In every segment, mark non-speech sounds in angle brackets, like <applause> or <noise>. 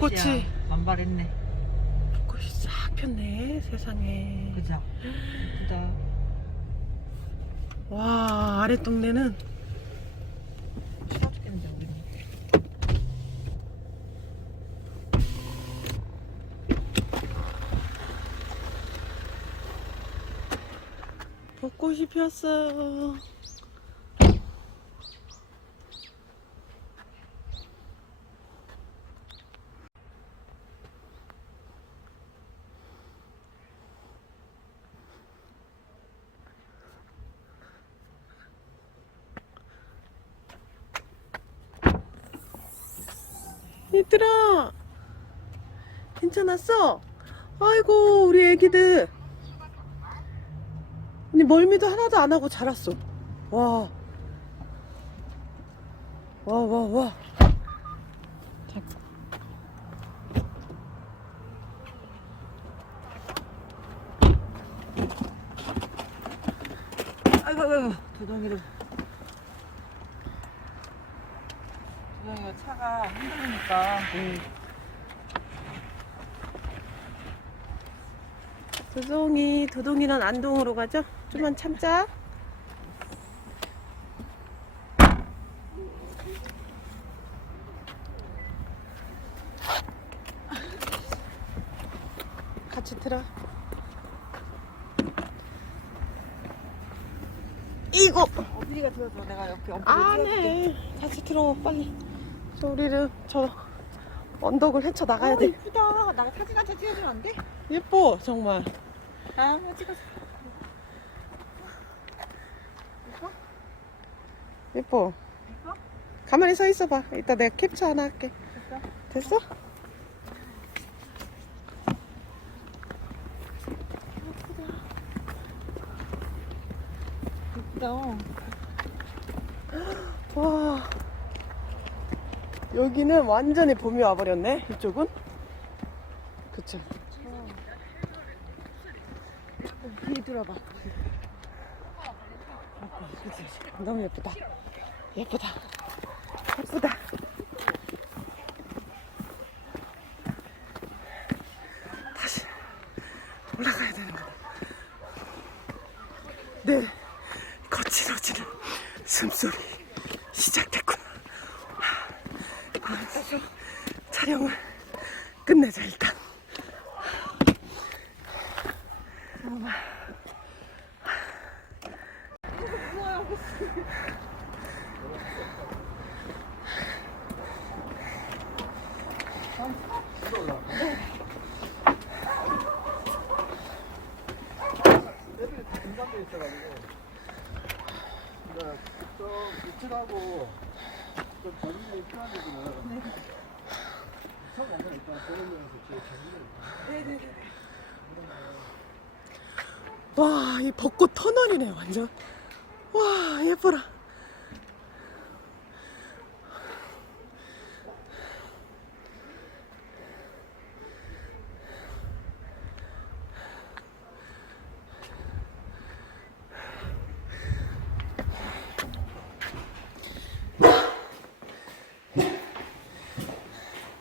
벚꽃이 만발했네. 벚꽃이 싹 폈네 세상에 그죠? 예쁘다. 와 아래 동네는 추워 죽겠는데 우리는. 벚꽃이 피었어요 얘들아 괜찮았어? 아이고 우리 애기들 근데 멀미도 하나도 안 하고 자랐어 와 와, 와, 와. 자. 아이고 아이고 도동이를. 도동이가 차가 흔들리니까. 응. 도동이, 도동이는 안동으로 가죠? 좀만 참자. 같이 들어. 이거! 어디가 들어서 내가 옆에 엉덩이 안 띄워줄게. 해. 같이 들어, 빨리. 저 우리를 저 언덕을 헤쳐 나가야 어, 돼. 이쁘다. 나 사진 한장 찍어주면 안 돼? 예뻐, 정말. 아, 한번 찍어줘. 이뻐? 예뻐. 이뻐? 가만히 서 있어 봐. 이따 내가 캡처 하나 할게. 됐어? 됐어? 이쁘다. 와. 여기는 완전히 봄이 와버렸네. 이쪽은. 그쵸. 뒤에 들어봐. 너무 예쁘다. 예쁘다. 예쁘다. 다시 올라가야 되는 거다. 네. 거칠어지는 숨소리 시작됐구나. 아, 촬영을 끝내자 일단. 분산돼 있어가지고 그러니까 좀 우측하고 와, 이 벚꽃 터널이네, 완전. 와, 예뻐라.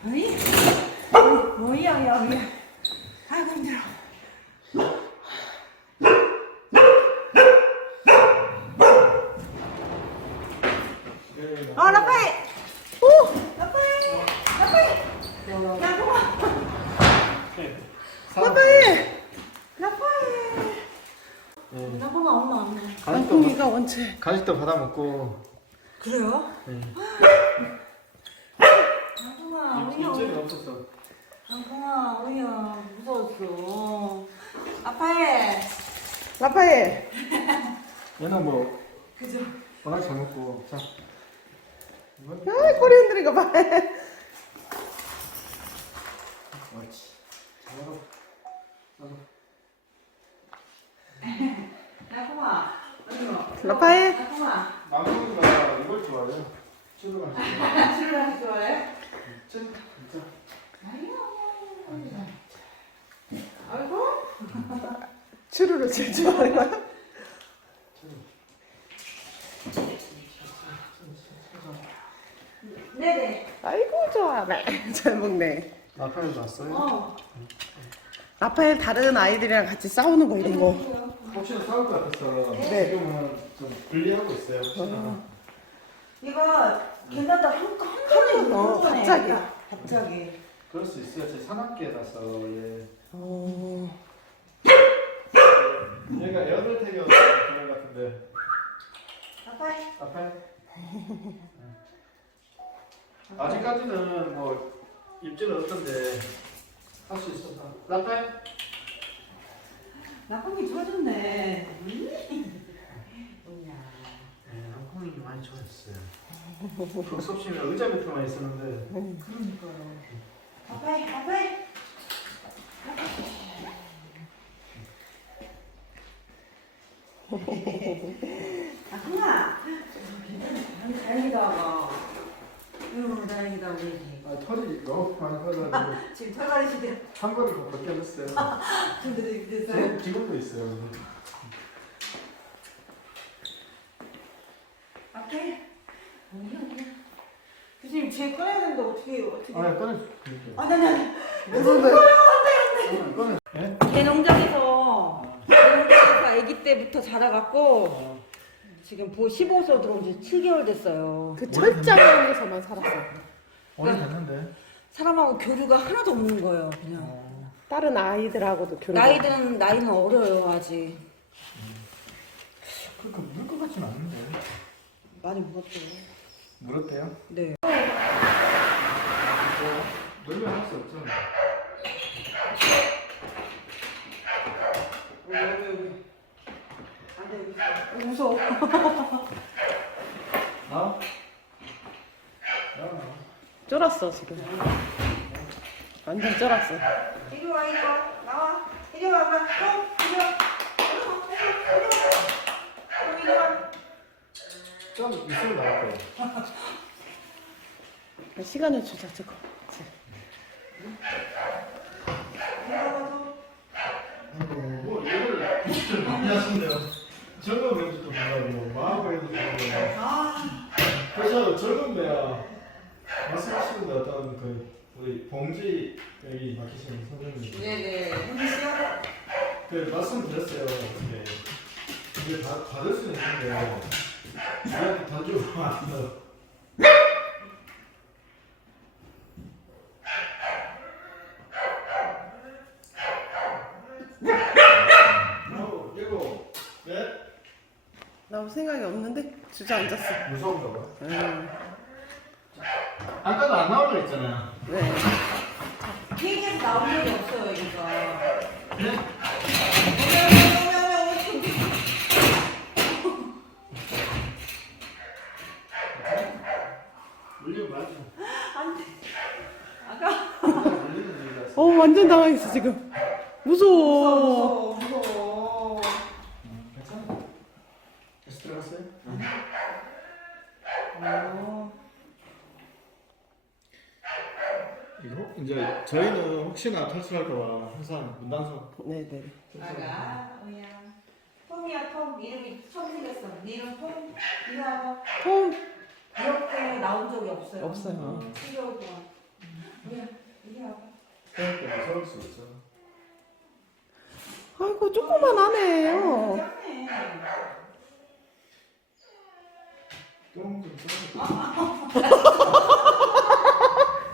어이? 뭐야, 야, 야. 아이고, 힘들어. 어, 라파이! 오! 라파이! 라파이! 야, 고마 빠빠이! 라파이! 라파가 엄마 안 돼. 원체. 간식도 받아 먹고 그래요? 네. 안콩아, 일정이 우야. 없었어 안콩아, 우야. 무서웠어. 아파해. 라파엘. <laughs> 얘는 뭐 그죠? 워낙 잘 먹고 자 아, 꼬리 흔드는 거 봐. 옳지 잘 먹어 나도 안콩아. <laughs> 라파엘. 안콩아. 남편이가 이걸 좋아해요 출근할 때 술을 좋아해? 진짜 진짜 아이고. 추루를 제일 좋아하는 거야? 네네. 아이고, 좋아. 네. <laughs> 잘 먹네. 라파엘도 왔어요? 어. 라파엘 다른 아이들이랑 같이 싸우는 거 이런 거. 혹시나 싸울 것 같아서 네. 지금은 좀 분리하고 있어요. 혹시나. 이거 괜찮다 한, 어, 한 번에 갑자기. 딱 갑자기 그럴 수 있어요. 제 산악계라서 예. 어, 얘가 에어델텍이어서 그런 것 같은데 아빠 라파엘? 아직까지는 뭐 입질은 없던데 할 수 있었다. 라파엘? 나쁜이 좋아졌네. 뭐냐. 네, 한콩이 많이 좋아졌어요. 수업시면 의자 밑에만 있었는데. 그러니까요. 아빠이 아빠이 아흥아 괜찮아. 다행이다 응 다행이다 우리. 애기. 아, 털이 너무 많이 커가지고 <laughs> 지금 털갈이 시대 한 번이 더 벗겨졌어요. <laughs> 근데 됐어요? 지금, 지금도 있어요. 아빠이 교수님 쟤 꺼내야 되는데 어떻게 어떻게 아, 꺼내줄게요. 아니 아니 아니 꺼내, 꺼내. 예? 개 농장에서 개 농장에서 아기 때부터 자라갖고 어, 지금 15서 들어온 지 7개월 됐어요. 그 철장에서만 살았어. 오래 됐는데. 사람하고 교류가 하나도 없는 거예요, 그냥. 어, 다른 아이들하고도 교류. 나이들은 나이는 어려요 아직. 그렇게 물것 같진 않은데. 많이 물었죠. 물었대요? 네. 물면 할 수 없죠. 여기 여기 여기. 안 돼 여기 있어. 여기 무서워. 나? 나? 쫄았어 지금. 완전 쫄았어. 이리 와 이리 와 나와. 이리 와 봐. 어 이리 와. 이리 와. 이리 와. 이리 와. 좀 있으면 나올 거예요. 시간을 주자 저거. 이리 와봐도. 뭐 이걸 진짜 많이 하신대요. 젊은 배도 몰라고 마하고에도 몰라고. 아. 그래서 젊은 배야 말씀하시는 데 어떤 그 우리 봉지 여기 맡기시는 선생님 네네. 현지 씨요. 그 말씀 드렸어요. 어떻게 이게 다 받을 수는 있는데 우리한테 던지고 안 돼. 아홉, 일곱, 넷. 나올 생각이 없는데 주저앉았어. 무서운가 봐. 음, 있잖아요. 네. 케이크에서 나온 적이 없어요, 이거. 네? 물리면 말죠. 아까 물리는 얘기라서. 어 완전 당황했어 지금. 무서워. 무서워, 무서워. 괜찮아. 다시 들어갔어요? 어. 이제 저희는 혹시나 탈출할까봐 항상 문단속. 네네. 아가, 뭐야. 톰이야, 톰. 이름이 처음 생겼어. 네 이름 톰. 와봐. 톰 이렇게 나온 적이 없어요. 없어요. 7개월 동안. 이리 와봐. 그러니까 무서울 수 있어. 아이고 조그만 하네요. 짱네. 똥좀 쏘고.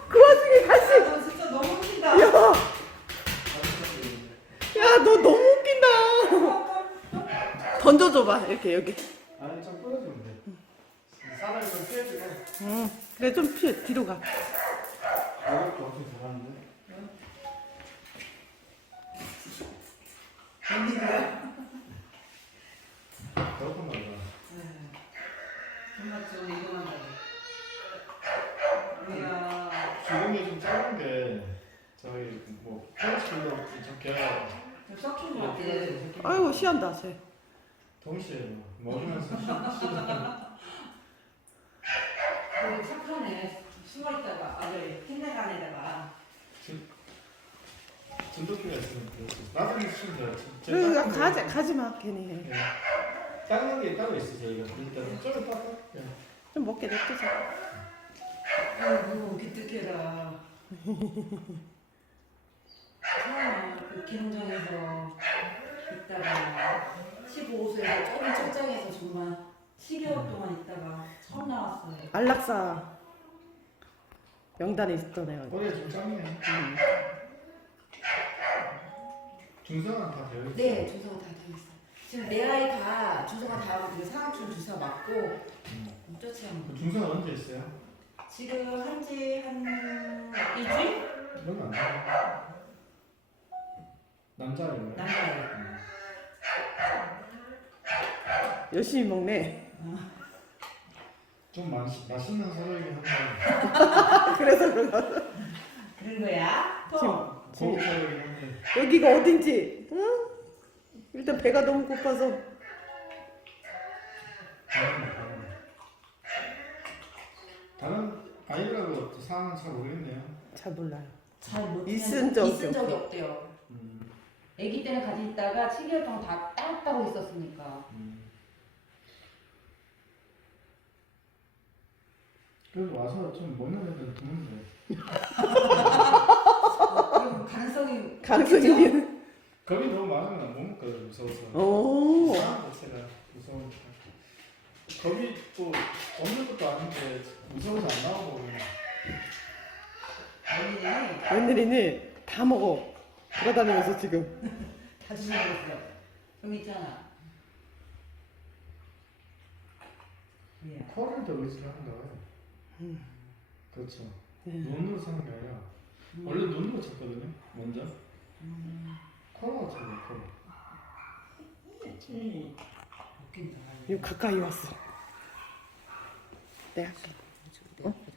그 와중에 다시. 너 진짜 너무 웃긴다. 야, 야 너 너무 웃긴다. 던져줘봐 이렇게 여기. 아니 좀 뿌려주면 돼. 사람이 좀 피해주고. 응. 그래 좀 피해 뒤로 가. 어렵게 엄청 잘하는데. 그렇단 말이야. 정말 좀 이거만 뭐야. 주름이 좀 짧은 게 저희 뭐 펜치로 좀 썩힌 것 같아. 아이고 시한다 쟤. 동시에 먹으면서 되게 착하네. 숨어 있다가, 아, 왜, 흰내간에다가. 진돗개가 있으면 그렇지. 나중에 쉬면 돼요. 제- 그 가지 거. 가지 마 괜히 해. 예. 닦는 게 따로 있어 저희가. 일단 좀 닦아. 예. 좀 먹게 냅두자. 아이고, 기특해라. 처음에 그 기농장에서 있다가 15호소에서 조금 출장해서 정말 10개월 동안 있다가 처음 나왔어요. 안락사 명단에 있었잖아요. 올해 좀 짱이네. 중성은 다 되어 있어. 네, 주소가 다 되어 있어요. 지금 내 아이가 주소가 다 하고 지금 상암춘 주소 맞고 음. 쫓아오는 그 거. 중성은 언제 있어요? 지금 한지 한 일주일? 이건 안 돼. 남자예요. 남자예요. 열심히 먹네. 좀 맛, 맛있는 사람이긴 한데 <laughs> 그래서 그런가. 그런 거야? 또 지금 고급 사람이긴 한데 여기가 어딘지. 응? 일단 배가 너무 고파서. 다른 다른 다른 아이들하고 상황은 잘 모르겠네요. 잘 몰라요. 잘 못. 있은 적이 있은 적이 없대요. 음, 아기 때는 가지고 있다가 7개월 동안 다 따로 있었으니까. 음. 그래도 와서 좀 먹는 애들은 드문데 그럼 가능성이 가능성이 있는. 겁이 너무 많으면 못 먹거든요 무서워서 오. 사람 자체가 무서우니까 겁이 또 없는 것도 아닌데 무서워서 안 나오고 그냥. 웬일이니 다 먹어. 돌아다니면서 지금. <laughs> 다 주셔야겠어. 여기 있잖아. 예. 코를 더 봐요 음. 그렇죠 네. 눈으로 사는 게 아니라 음. 원래 눈으로 찾거든요 먼저 음. 코로 찾아요 코로. 이거 가까이 왔어. 네, 내가 할게.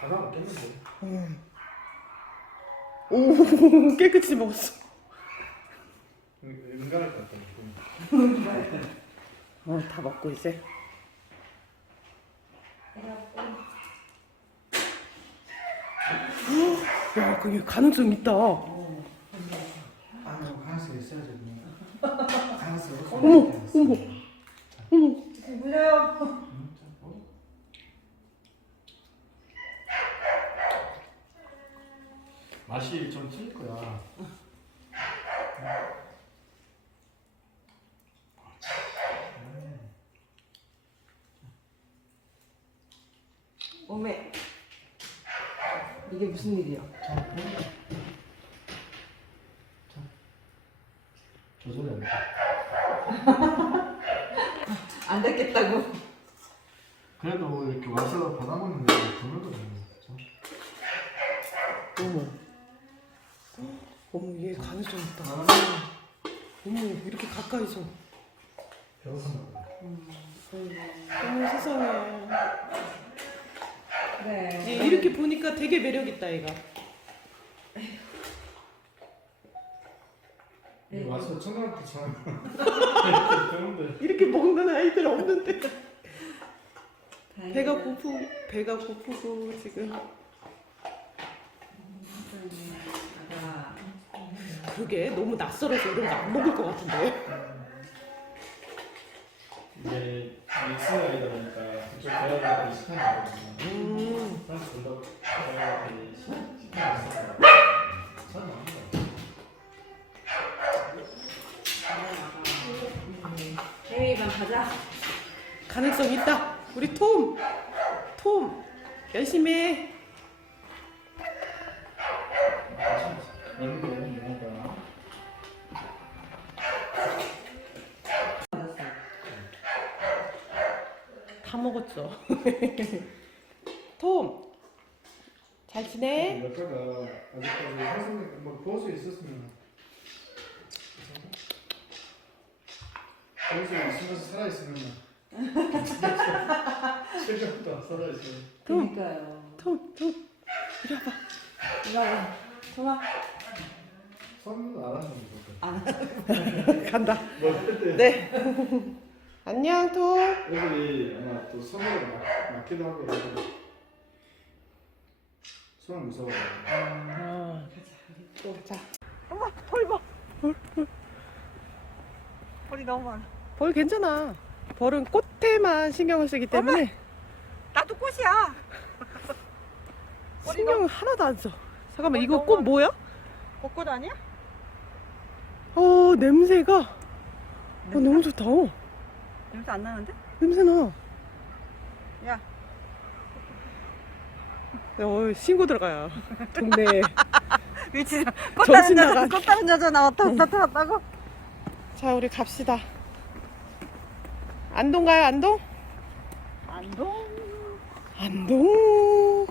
바다 먹겠는데 음. 오, <laughs> 깨끗이 먹었어. 은- 은갈할 것 같다 음. 어, 다 먹고 이제. 야, 그게 가능성 있다. 어. 아 가능성 있어야지 가능성 어머, 어머. 어머, 물려요. 맛이 좀 틀릴 거야 어메. 이게 무슨 일이야? 조절이 <laughs> 안 돼. 안 닿겠다고. 그래도 이렇게 와서 받아 먹는 게 드물거든요. 그렇죠? 어머. 어머, 얘 가능성 있다. 아, 어머, 이렇게 가까이서. 배고픈가 보다. 어머, 세상에. 그래. 얘 이렇게 보니까 되게 매력 있다, 얘가. 네. 와서 초등학교 처음 이렇게 배운데 이렇게 먹는 아이들 없는데. 다행이다. 배가 고프, 배가 고프고, 지금. 아가. 그러게, 너무 낯설어서 이런 거 안 먹을 것 같은데. 이제 아이다 보니까 그쪽 대화가 익숙한 거거든요. 음. 그래서 둘다 대화가 식당이 있었어요. 저는 안 해요. 해외만 가자. 가능성 있다. 우리 톰, 톰, 열심히 해. 다 먹었죠. <laughs> 톰, 잘 지내? 여자가 아직까지 선생님 뭐 보수 있었으면 보수 있으면서 살아 있으면 실력도 <laughs> 살아 있으면 톰, 그러니까요. 톰, 톰, 이리 와봐. 이리 와봐. 좋아. 선은 안 하는 거 <laughs> 간다. 뭐할때 네. 안녕, 톰. 애들이 아마 또 선을 막 맞기도 하고 그래서 손 무서워. 아, 자. 엄마, 벌 봐. 벌, 벌. 벌이 너무 많아. 벌 괜찮아. 벌은 꽃에만 신경을 쓰기 때문에. 나도 꽃이야. <laughs> 신경 하나도 안 써. 잠깐만 이거 꽃 뭐야? 벚꽃 아니야? 어 냄새가 어, 너무 좋다. 어, 냄새 안 나는데? 냄새 나. 야. 어 신고 들어가요. 동네. <laughs> 위치 꽃 다른 <laughs> 나간. 여자 꽃다른 여자 나왔다 나타났다고? 자 우리 갑시다. 안동 가요 안동? 안동 안동.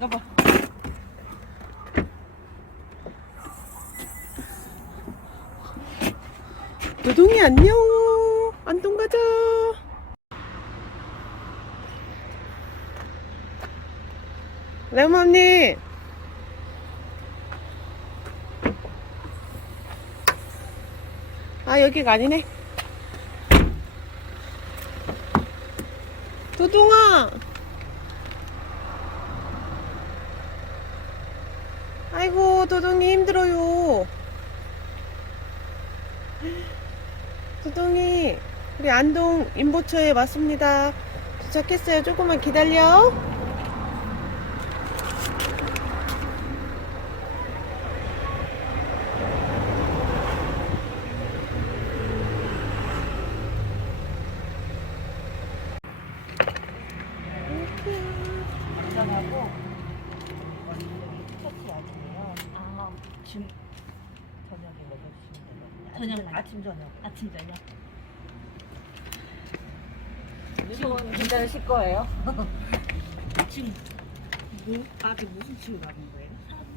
여보 노동이 안녕. 안동 가자. 레몬님. 아 여기가 아니네. 도동아. 아이고 도동이 힘들어요. 두둥이 우리 안동 인보초에 왔습니다 도착했어요 조금만 기다려 아 저녁 아침 저녁 아침 저녁 기다리실 거예요? 지금 뭐, 아직 무슨 치료 받은 거예요?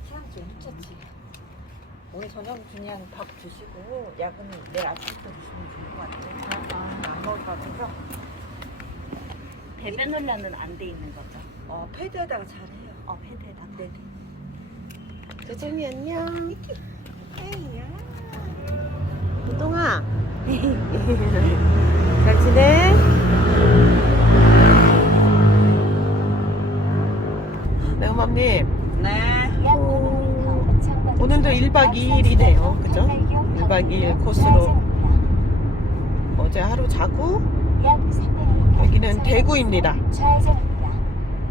사람 좀 미쳤지 오늘 저녁 그냥 밥 주시고 약은 내일 아침부터 주시면 좋을 것 같아요 안 먹을 것 같아서 배변 혼란은 안 돼 있는 거죠. 어, 패드에다가 잘해요 어, 패드에다가. 네네 두둥이 안녕 두둥아 <laughs> 잘 지내? 매운맘님 네 오늘도 1박 2일이네요 그죠? 1박 2일 코스로 어제 하루 자고 여기는 대구입니다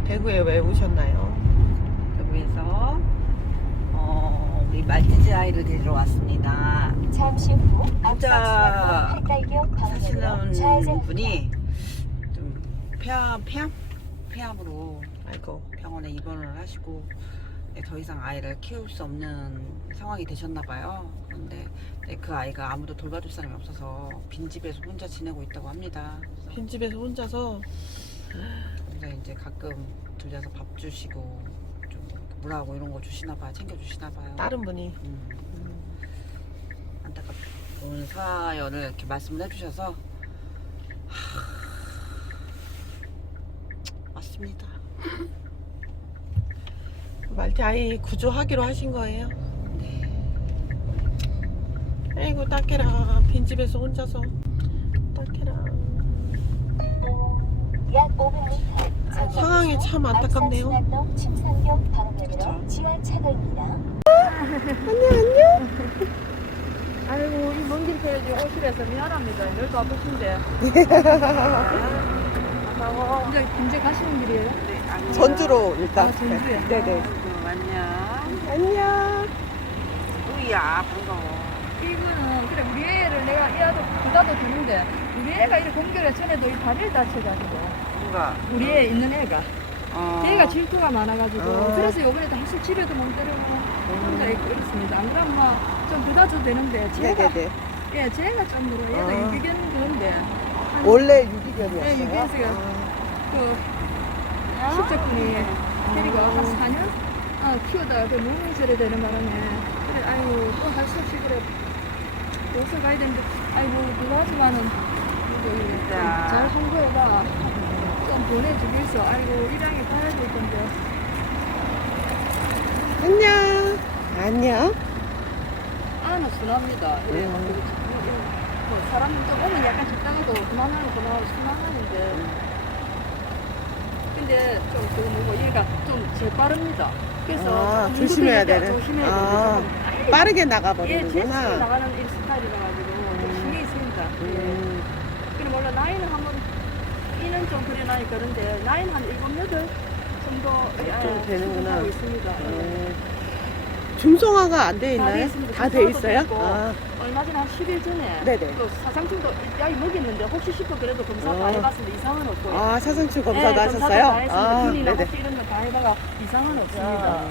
대구에 왜 오셨나요? 대구에서 어, 우리 말티즈 아이를 데리러 왔습니다. 잠시 후 혼자 사시는 분이 좀 폐암, 폐암? 폐암으로 아이고 병원에 입원을 하시고 네, 더 이상 아이를 키울 수 없는 상황이 되셨나 봐요. 그런데 네, 그 아이가 아무도 돌봐줄 사람이 없어서 빈집에서 혼자 지내고 있다고 합니다. 그래서 빈집에서 혼자서 근데 이제 가끔 들려서 밥 주시고 좀 물하고 이런 거 주시나 봐요. 챙겨 주시나 봐요. 다른 분이 음, 안타깝은 사연을 이렇게 말씀을 해주셔서 하... 맞습니다. 말티 아이 구조하기로 하신 거예요? 네. 아이고 딱해라 빈집에서 혼자서 딱해라 약 500m 상황이 참 안타깝네요 바로 지하 차도입니다. 아이고 이 먼길 태워지 오시래서 미안합니다. 열도 아프신데. <laughs> 아, 이제 이제 가시는 길이에요? 네. 전주로 일단 아, 전주에? 네네 어, 안녕. 안녕 우리야 반가워. 이거는 그래 우리 애를 내가 이하도 그다도 두는데 우리 애가 이렇게 공교를 전에도 이 다리를 다쳐가지고 누가? 우리 애 있는 애가 어. 애가 질투가 많아가지고 아. 그래서 요번에도 사실 집에도 못 데리고 혼자 있고 이렇습니다. 안 그러면 뭐좀 그다도 되는데 제가 네네네 예 제가 좀 그래 얘도 아. 유기견 그런데 원래 예, 유기견이었어요? 유기견이었어요. 그 식적분이 데리고 한 4년 어, 키우다가 그 눈물절에 되는 바람에. 그래 아이고 또 할 수 없이 그래. 여기서 가야 되는데 아이고 그거 하지만은. 잘 홍보해봐. 좀 보내주고 있어. 아이고 일양에 가야 될 건데. 안녕. 안녕. 아는 순합니다. 그래 음. 뭐 사람 좀 오면 약간 적당해도 그만하면 그만하고 순하는데 근데 좀 그거 뭐고 얘가 좀 재빠릅니다 그래서 아, 조심해야 되는. 조심해야 아. 되는 빠르게 예, 제일 나가버리는구나 나가는 일 스타일이라 가지고 좀 신경이 쓰입니다. 예. 음. 그리고 원래 나이는 한번 이는 좀 그래나니 그런데 나이는 한 일곱 여덟 정도 좀 되는구나. 하고 있습니다. 예. 어, 중성화가 안돼다돼 있나요? 다 돼 있어요? 아, 얼마 전에 한 10일 전에 네네. 또 사상충도 야이 먹였는데 혹시 싶어 그래도 검사 다 어. 해봤는데 이상은 없고요. 아 사상추 네, 검사도 검사도 하셨어요? 다 했습니다. 아, 균이나 네네. 혹시 이런 거 다 해봐가 이상은 없습니다. 아,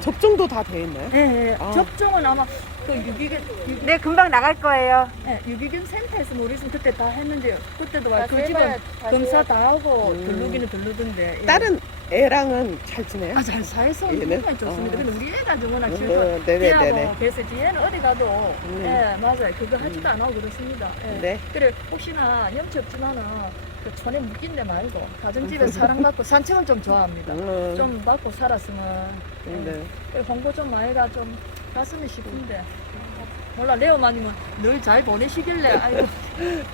접종도 다 돼 있나요? 네, 네. 아. 접종은 아마 그 유기견, 유, 네, 금방 나갈 거예요. 네, 유기견 센터에서 모르겠으면 그때 다 했는지 그때도 막그 다시 검사 다 하고 음. 들르기는 들르던데. 예. 다른 애랑은 잘 지내요? 아, 잘 사회성 얘는? 굉장히 좋습니다. 아. 근데 우리 애가 좀 워낙 어, 질투. 네네네네. 그래서 얘는 어디 가도 음. 예 맞아요. 그거 하지도 안 하고 그렇습니다. 예. 네. 그래 혹시나 염치 없지만은 그 촌에 묶인 데 말고 가정집에서 사랑받고 <laughs> 산책을 좀 좋아합니다. 음, 좀 받고 살았으면 예. 네. 홍보 좀 많이가 좀 갔으면 싶은데 몰라 레오마님은 늘 잘 보내시길래 <laughs> 아이고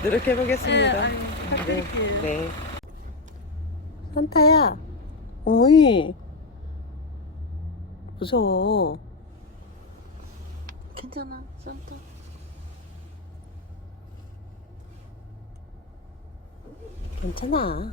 노력해 예, 보겠습니다. 아이고 부탁드릴게요. 네. 산타야, 어이. 무서워. 괜찮아, 산타. 괜찮아.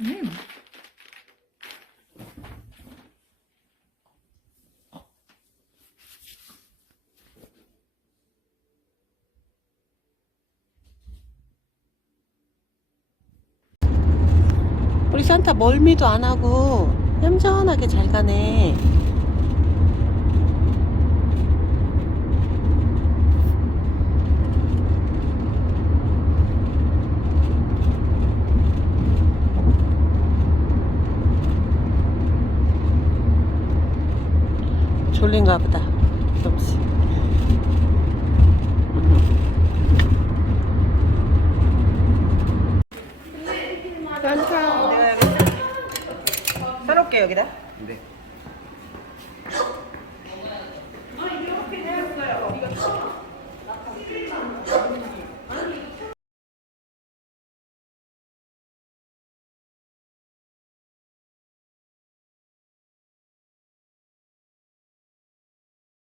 음. 우리 산타 멀미도 안 하고 얌전하게 잘 가네. 졸린가 보다.